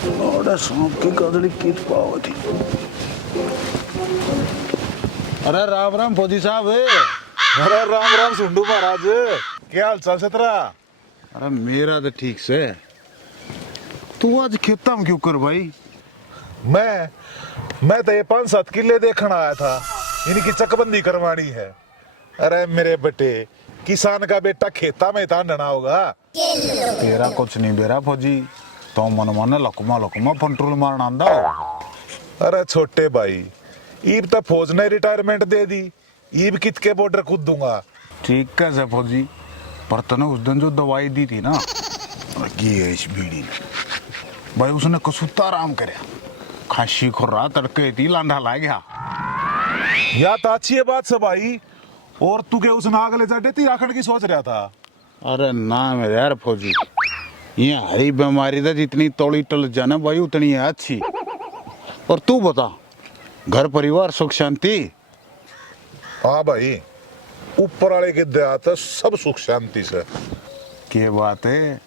और सांप की कदली कित पाव थी। अरे राम राम फौजी साहब। अरे राम राम सुंडू महाराज, क्या हाल चाल है तेरा? अरे मेरा तो ठीक से। तू आज खेता में क्यों कर भाई? मैं तो ये 5-7 किले देखने आया था, इनकी चकबंदी करवानी है। अरे मेरे बेटे, किसान का बेटा खेता में तांडना होगा। तेरा कुछ नहीं बेरा फौजी, तो मन मन लकुमा लकुमा पेट्रोल मारना आंदा। अरे छोटे भाई, ईब तो फौज ने रिटायरमेंट दे दी, ईब कित के बॉर्डर कूद दूंगा। ठीक कैसे फौजी, पर तने उस दिन जो दवाई दी थी ना, ये है इस बीड़ी भाई, उसने कसूता आराम करया। खांसी खुर्रा तड़के थी लांडा ला गया। या तो अच्छी है बात से भाई। और तू के उस नाग ले जाते थी आखिर की सोच रहा था? अरे ना मेरे यार फौजी, ये हरी बीमारी था, जितनी तोड़ी टल जाना भाई उतनी है अच्छी। और तू बता, घर परिवार सुख शांति? हाँ भाई, ऊपर वाले की दया तो सब सुख शांति से। के बात है,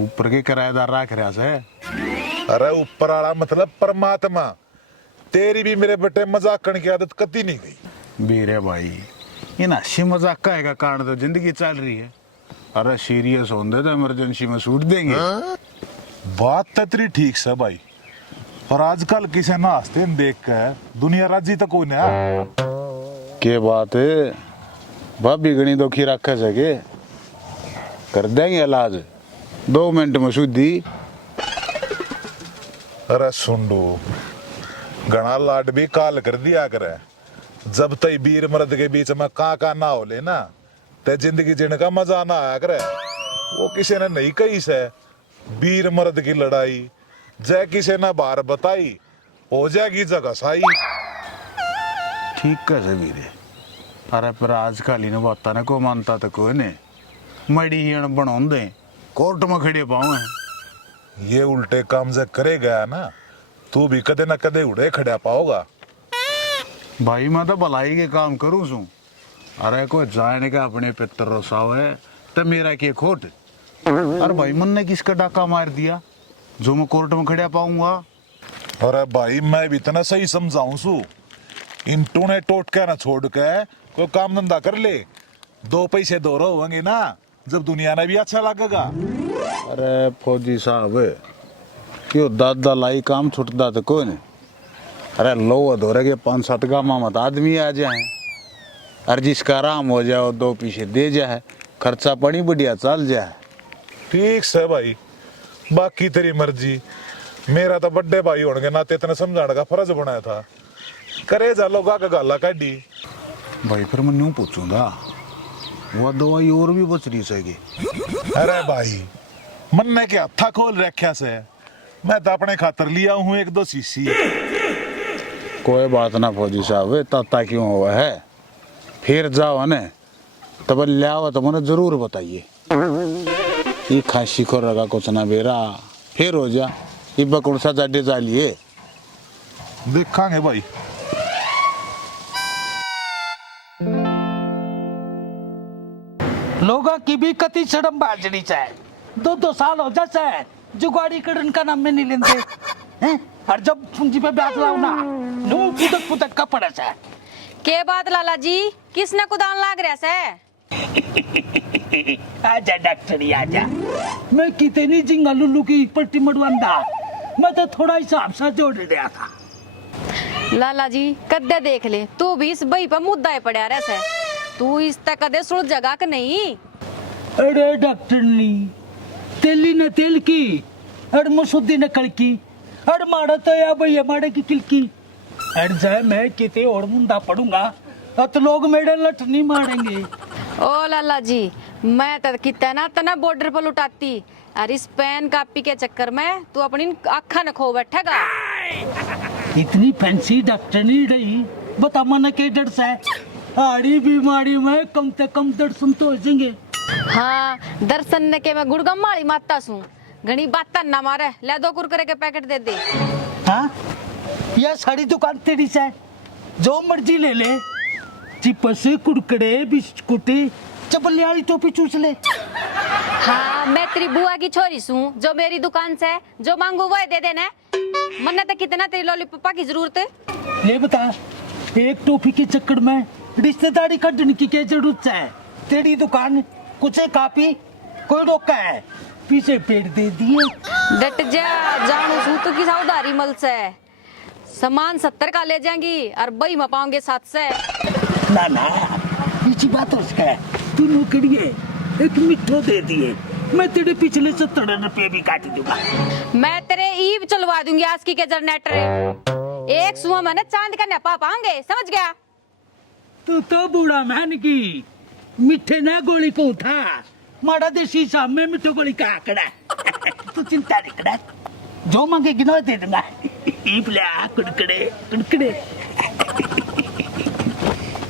ऊपर के किराएदार रख रहा से? अरे ऊपर वाला मतलब परमात्मा। तेरी भी मेरे बेटे मजाक करने की आदत कती नहीं गई। बीरे भाई, इन हंसी मजाक का कारण तो जिंदगी चल रही है। अरे सीरियस होंगे तो इमरजेंसी में छूट देंगे। बात तो तेरी ठीक से भाई, पर आजकल किसे ना हंसते देख कर दुनिया राजी तक कोई ना। के बात है, भाभी गणी दुखी रखा सके, कर देंगे इलाज 2 मिनट में शुद्धि। अरे सुंडू, घना लाड भी काल कर दिया करे। जब तक वीर मर्द के बीच में का ना हो लेना, ते जिंदगी जीने का मजा ना आया करे। वो किसी ने नहीं कही से वीर मर्द की लड़ाई, जय किसी ने बार बताई, हो जाएगी जगह साई। ठीक कैसे बीरे? अरे पर आजकल इन बात ने को मानता तो कोई नहीं। मड़ी हिण बना दे, कोर्ट में खड़े पाओ। ये उल्टे काम से करे गया ना, तू भी कदे ना कदे उड़े खड़ा पाओगा। भाई मैं तो भलाई के काम करूं सू। अरे कोई जाने का अपने पितर रोसाव है तो मेरा क्या खोट? अरे भाई मन ने किसका डाका मार दिया जो मैं कोर्ट में खड़ा पाऊंगा? अरे भाई, मैं भी इतना सही समझाऊं सू, इन टूने टोट के ना छोड़ के कोई काम धंधा कर ले। 2 पैसे दो होंगे ना, जब दुनिया ने भी अच्छा लगेगा। अरे फौजी साहब, क्यों दादा लाई काम छुटता तो कोई नहीं। अरे लो धोरे के 5-7 गामा मत आदमी आ जाए, और जिसका आराम हो जाए 2 पैसे दे जाए, खर्चा पानी बढ़िया चल जाए। ठीक से भाई, बाकी तेरी मर्जी। मेरा तो बड़े भाई होने के नाते इतना समझाने का फर्ज बनाया था। करे जा लोगा का गाला काटी। भाई फिर मैं न्यू पूछूंगा, वो दवाई और भी बच रही सही? अरे भाई, मन ने क्या हथा खोल रखा से, मैं तो अपने खातर लिया हूँ 1-2 शीशी। कोई बात ना फौजी साहब, ताता क्यों हुआ है? फिर जाओ ने तब लिया तो मैंने जरूर बताइए। ये खांसी को रगा कुछ ना बेरा, फिर हो जा ये बकुड़ सा जाडे जा लिए देखांगे भाई। लोगों की भी कति शर्म बाजनी चाहे। 2-2 साल हो जाते जुगाड़ी करन का नाम में नहीं लेते हैं। और जब पूंजी पे ब्याज लाओ ना, नो पुतक पुतक का पड़ा से। के बात लाला जी, किसने कुदान लाग रहा से? आजा डॉक्टरी आजा, मैं कितनी जिंगा लुल्लू की पट्टी मडवांदा, मैं तो थोड़ा हिसाब सा जोड़ दिया था। लाला जी कदे देख ले, तू भी इस बई पर मुद्दा ही पड़ा रहा से। तू इस तक कदे सुल जगह के नहीं। अरे डॉक्टरनी, तेली न तेल की, अड़ मसूदी न कड़की, अड़ माड़ा तो या भैया माड़े की किलकी। अड़ जाए मैं किते और मुंडा पड़ूंगा, तो लोग मेरे लठ नहीं मारेंगे। ओ लाला जी, मैं तो कितना तना बॉर्डर पर लुटाती, और इस पेन कापी के चक्कर में तू अपनी आँखा न खो बैठेगा। इतनी फैंसी डॉक्टरनी रही, बता मन के डर से आड़ी बीमारी में कम से कम दर्शन तो हो जाएंगे। हाँ, दर्शन ने के मैं गुड़गम मारी माता सू, घनी बात ना मारे। ले 2 कुरकुरे के पैकेट दे दे। हाँ, यह सारी दुकान तेरी से, जो मर्जी ले ले। चिप्स, कुरकुरे, बिस्कुट, चपलियाली टोपी चूस ले। हाँ मैं तेरी बुआ की छोरी सूं जो मेरी दुकान से जो मांगू वो दे देना। मन्ने तो कितना तेरी लॉलीपॉप की जरूरत है। ये बता, एक टोपी के चक्कर में रिश्तेदारी काटने की क्या जरूरत है? तेरी दुकान कुछ है कापी कोई रोका है, पीछे पेड़ दे दिए। डट जा, जानू सू तो की उधारी मल से सामान 70 का ले जाएंगी और बई में पाओगे 7 से। ना ना पीछे बात उसका है, तू नौकरी है, एक मिठो दे दिए, मैं तेरे पिछले 70 रुपये भी काट दूंगा। मैं तेरे ईव चलवा दूंगी आज की के जनरेटर। एक सुबह मैंने चांद का नपा पाएंगे, समझ गया? तू तो बूढ़ा महन की मिठे ना गोली को था, माड़ा देसी सामने मिठो गोली का आंकड़ा। तू चिंता नहीं करा, जो मांगेगी ना दे दूंगा। ईप ले आ, कुड़कड़े कुड़कड़े।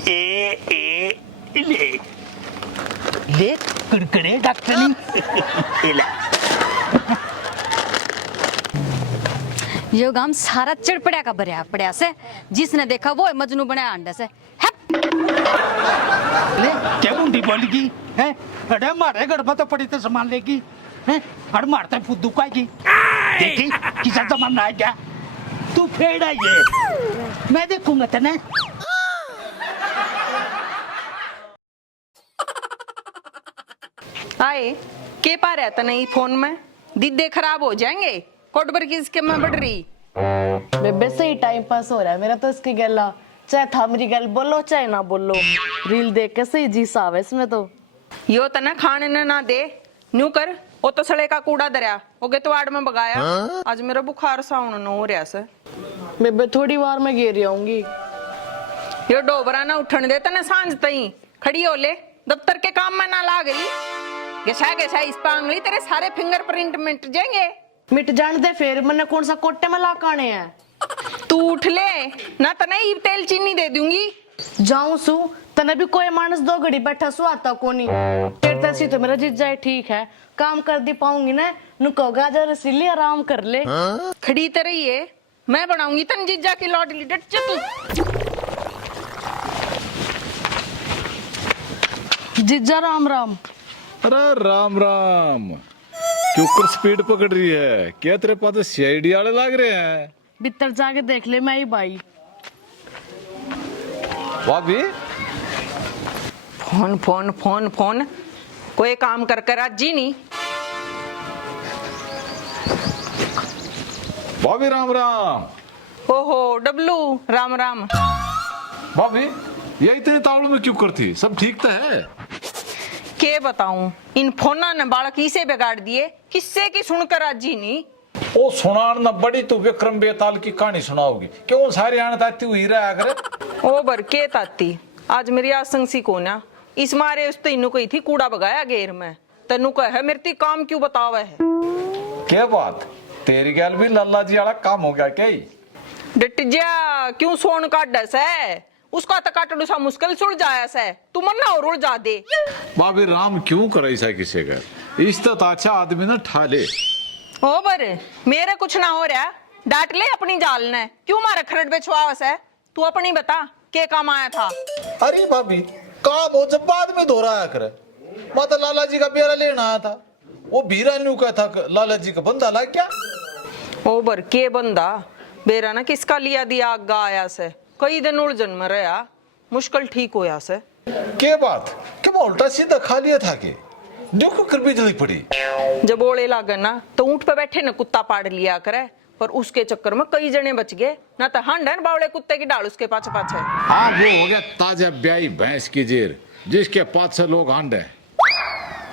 ए ले ले कुड़कड़े डॉक्टर ने ले। यो गांव सारा चिड़पड़िया का भरिया पड़िया से, जिसने देखा वो मजनू बनाया अंडे से। ले क्या बुंडी बोलेगी है? अरे हमारे घर में तो पड़ी तो सामान लेगी है, और मारते फुद्दू काएगी। देखी किसा जमाना है क्या? तू फेड़ है ये, मैं देखूंगा तेने। आए के पा रहता नहीं फोन में, दीदे खराब हो जाएंगे। कोटबर की इसके में बढ़ रही बेबे सही टाइम पास हो रहा है मेरा तो इसके गला, चाहे थामरी गल बोलो चाहे ना बोलो, रील देख के सही जी साव है इसमें तो। यो तना खाने न ना दे न्यू कर, वो तो सड़े का कूड़ा दरिया हो गए तो आड़ में बगाया। आज मेरा बुखार साउन न हो रहा से। बेबे थोड़ी बार मैं गिर आऊंगी। यो डोबरा ना उठन देता ना सांझ तई, खड़ी हो ले, दफ्तर के काम में ना ला गई। गसा इस पांगली तेरे सारे फिंगरप्रिंट मिट जाएंगे। मिट जान दे फिर, मैंने कौन सा कोटे में ला काने हैं। तू उठ ले ना, तना ही तेल चीनी दे दूंगी। जाऊं सु तने भी कोई मानस 2 घड़ी बैठा सु आता कोनी। फिर तैसी तो मेरा जीजा है ठीक है, काम कर दी पाऊंगी ना, नुको गाजर रसीली आराम कर ले। खड़ी तरह है, मैं बनाऊंगी तन जीजा की लॉटली डट तू। जीजा राम राम। अरे राम राम, क्यों कर स्पीड पकड़ रही है? क्या तेरे पास सीआईडी वाले लग रहे हैं? भीतर जाके देख ले मैं ही भाई। भाभी फोन फोन फोन फोन, कोई काम कर कर आज जी नहीं। भाभी राम राम। ओहो डब्लू राम राम। भाभी ये इतने तावड़ों में क्यों करती? सब ठीक तो है? के बताऊं, इन फोना ने बालक इसे बिगाड़ दिए, किससे की सुनकर आज जी नहीं। ओ सुनार न बड़ी तू विक्रम बेताल की कहानी सुनाओगी, क्यों सारी आनताती हुई रहा करे? ओ बर के ताती, आज मेरी आसंसी को ना, इस मारे उस तेनू कही थी कूड़ा बगाया गेर में, तेनू कहे मेरे ती काम क्यों बतावे है? क्या बात, तेरी गैल भी लल्ला जी वाला काम हो गया क्या? डट जा, क्यों सोन का डस है? उसका तो काटड़ू सा मुश्किल सुल जाया से, तू मन्ना और उड़ जा दे। भाभी राम क्यों करे ऐसा किसी का? इस तो अच्छा आदमी ना ठा ले। ओ बर मेरे कुछ ना हो रहा, डांट ले अपनी जाल ने, क्यों मारे खरड़ पे छुआवस है? तू अपनी बता के काम आया था? अरे भाभी काम हो जब बाद में दोहराया करे, माता लाला जी का बेरा लेना आया था, वो बीरा न्यू का था, लाला जी का बंदा ला क्या? ओ बर के बंदा बेरा ना किसका लिया दिया आगा आया से, कई दिन उलझन में रहा, मुश्किल ठीक होया से। के बात क्या मैं उल्टा सीधा खा लिया था के देखो कर बिजली पड़ी? जब ओले लागन ना तो ऊंट पे बैठे न कुत्ता पाड़ लिया करे, पर उसके चक्कर में कई जने बच गए ना, तो हंडन बावले कुत्ते की डाल उसके पाछे पाछे। हाँ वो हो गया ताजा ब्याई भैंस की जेर, जिसके पास से लोग हांड है।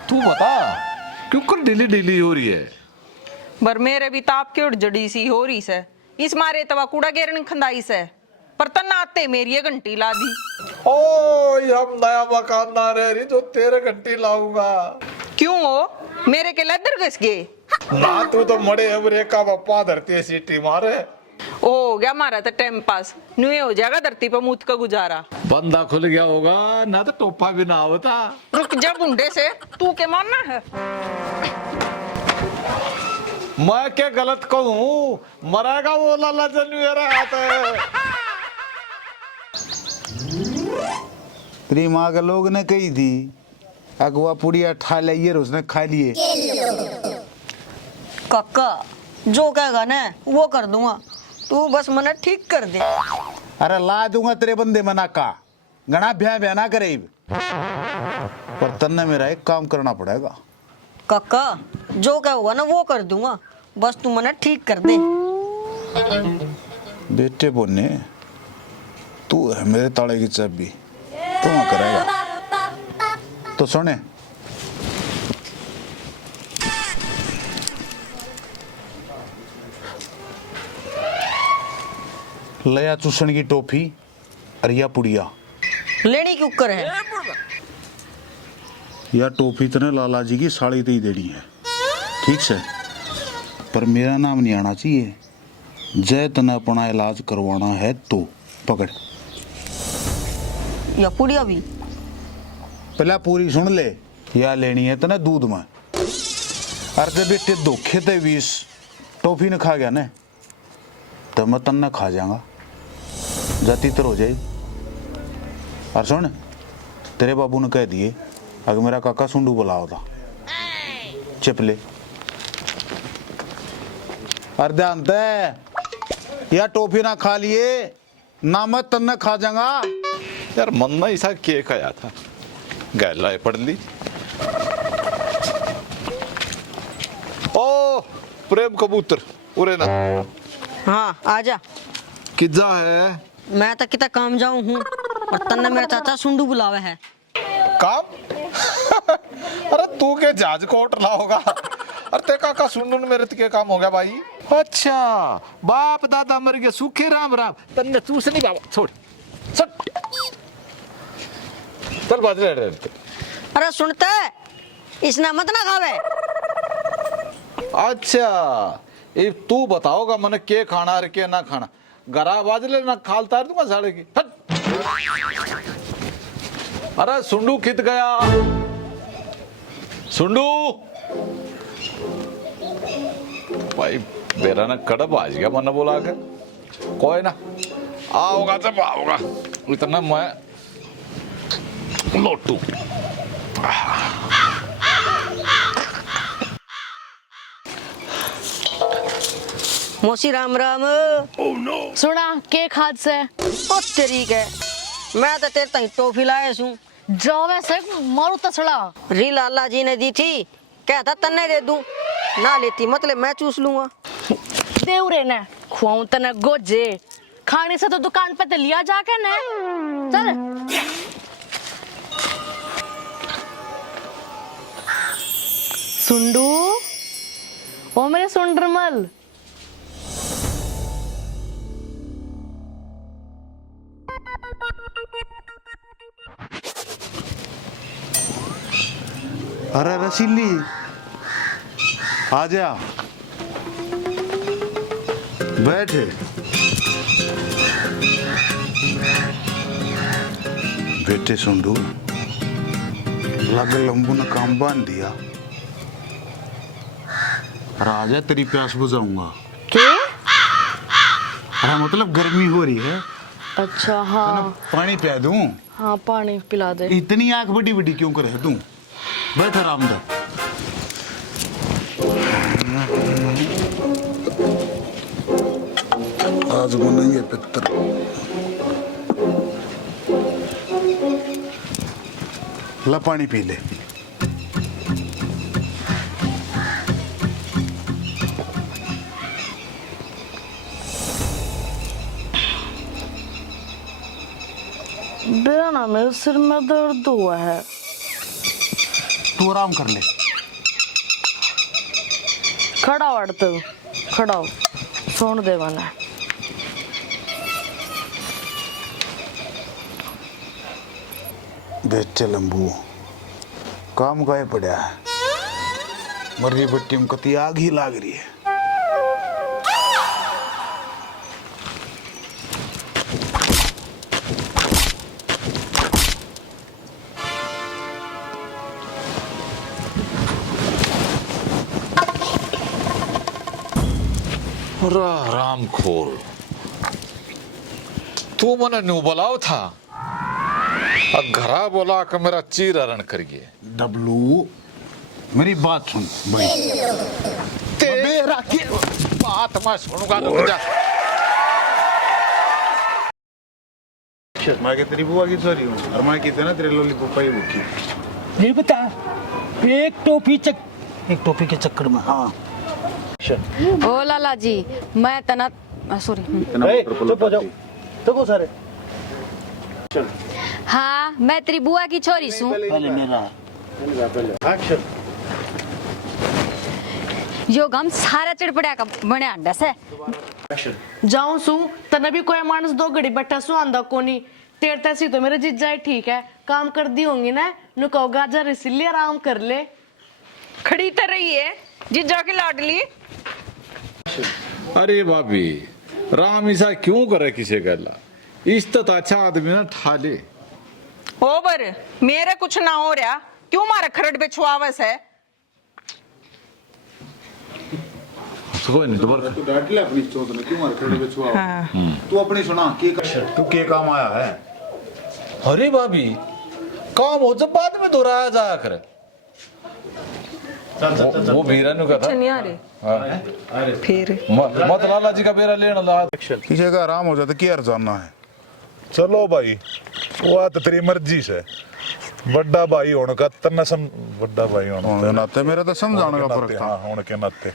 तू बता क्यों कर ढीली ढीली हो रही है? बर मेरे भी ताप के उड़ जड़ी सी हो रही से, इस मारे तवा कूड़ा गेरन खंदाई से, पर तना आते मेरी ये घंटी ला दी। ओ हम नया मकान ना रह रही जो 13 घंटी लाऊंगा। क्यों हो मेरे के लदर घस गए? ना तू तो मरे हमरे का बापा धरती सीटी मारे। ओ गया मारा था टाइम पास, नुए हो जाएगा धरती पर मूत का गुजारा। बंदा खुल गया होगा ना, तो टोपा भी ना होता। रुक जा बुंडे से, तू के मानना है? मैं क्या गलत कहूँ, मरेगा वो लाला जनू आता है। तेरी माँ के लोग ने कही थी अगवा पुड़िया ठा लिए उसने खा लिए। काका जो कहेगा ना वो कर दूंगा, तू बस मना ठीक कर दे। अरे ला दूंगा तेरे बंदे मना का, गणा ब्याह ना करे। पर तन्ने मेरा एक काम करना पड़ेगा। काका जो कहोगा ना वो कर दूंगा, बस तू मना ठीक कर दे। बेटे बोने तू है मेरे ताले की चाबी, तू करेगा तो सुने। लया चूसण की टोफी अरिया पुड़िया लेनी क्यों कर है? या टोफी तने लाला जी की साड़ी ते ही देनी है, ठीक से। पर मेरा नाम नहीं आना चाहिए। जय तने अपना इलाज करवाना है तो पकड़। या पुड़िया भी पहला पूरी सुन ले। या लेनी है तने दूध में। अरे जब बेटे धोखे ते 20 टोफी ने खा गया ने तो मैं तन्ने खा जाऊंगा, जाती तर हो जाए। और सुन, तेरे बाबू ने कह दिए अगर मेरा काका सुंडू बुलाओ था चिपले। अरे ध्यान दे, या टोफी ना खा लिए ना मैं तन्ने खा जाऊंगा। यार मन ना ऐसा के खाया था, गैला पड़ ली। ओ प्रेम कबूतर उरे ना। हाँ आजा। किजा है मैं तो कितना काम जाऊं हूँ और तन्ने मेरा चाचा सुंडू बुलावे है। काम? अरे तू के जहाज को उठला होगा। अरे ते काका सुंडून मेरे के काम हो गया भाई। अच्छा बाप दादा मर गए सूखे राम राम। तन्ने तू से नहीं बाबा छोड़ सट चल बाजरे रे। अरे सुनते इसने मत ना खावे। अच्छा ये तू बताओगा मैंने के खाना और के ना खाना। गरा बाजले ना खालता दूंगा साड़े की। हट। अरे सुंडू कित गया, सुंडू भाई मेरा ना कड़प आज गया मन बोला के। कोई ना आओगा जब आओगा, इतना मैं लोटू। मौसी राम राम। सुना के खाद से ओ तेरी के मैं तो तेरे तक टोफी लाया हूँ। जाओ वैसे मारू तसड़ा। री लाला जी ने दी थी, कहता तन्ने दे दूं, ना लेती मतलब मैं चूस लूंगा। देवरे ने खुआऊं तने गोजे, खाने से तो दुकान पे तो लिया जाके ने। चल सुंडू, ओ मेरे सुंडरमल। अरे रसीली आजा बैठ। बेटे सुंडू लग लंबू ने काम बांध दिया। राजा तेरी प्यास बुझाऊंगा। के? अरे मतलब गर्मी हो रही है। अच्छा हाँ पानी पिला दूं? हाँ पानी पिला दे। इतनी आंख बड़ी बड़ी क्यों करे तू? बैठ आराम से। आज बनाएंगे पितर। ला पानी पी ले। बेरा ना मेरे सिर में दर्द हुआ है। तू आराम कर ले। खड़ा हो तू, खड़ा हो, सोन दे मैंने। बेटे लंबू काम गाय पड़ा है, मर्री बट्टी में कती आग ही लाग रही है। राम खोल तू मने न्यू बुलाओ था। अब घरा बोला कि मेरा चीर हरण करिए डब्लू मेरी बात सुन भाई। तेरा की बात मैं सुनूंगा तो जा। मैं तेरी बुआ की छोरी हूँ और मैं कहते ना तेरे लॉलीपॉप ही भूखी। ये बता, एक टोपी के चक्कर में, हाँ ओ लाला जी, मैं तना सॉरी। चुप हो जाओ, चुप हो सारे। हाँ, मैं तेरी बुआ की छोरी हूँ। पहले मेरा यो गम सारा चिड़पड़िया का बने अंडा से जाऊं सू तने भी कोई मानस दो घड़ी बैठा सु आंदा कोनी। तेरे तैसी तो मेरे जीजा है ठीक है, काम कर दी होंगी ना, नु कहो गाजर इसीलिए आराम कर ले। खड़ी तो रही है जीजा की लाडली। अरे भाभी राम ऐसा क्यों करे किसी गला, इस तो अच्छा आदमी ना ठाले। ओबर मेरे कुछ ना हो रहा, क्यों मारे खरड़ पे छुआवस है। कोई नहीं दोबारा तू डांट ले अपनी चोट ने, क्यों मार खड़े पे छुआ। तू अपनी सुना तू के काम आया है। अरे भाभी काम हो जब बाद में दोहराया जाया करे। वो बेरा ने कहा नहीं आ रही फिर मत लाला जी का बेरा लेना ला। किसी का आराम हो जाता क्या जाना है। चलो भाई, वो तो तेरी मर्जी से। बड़ा भाई होने का तन्ना बड़ा भाई होने होने के नाते मेरा तो समझाने का फर्क था। हाँ, होने के नाते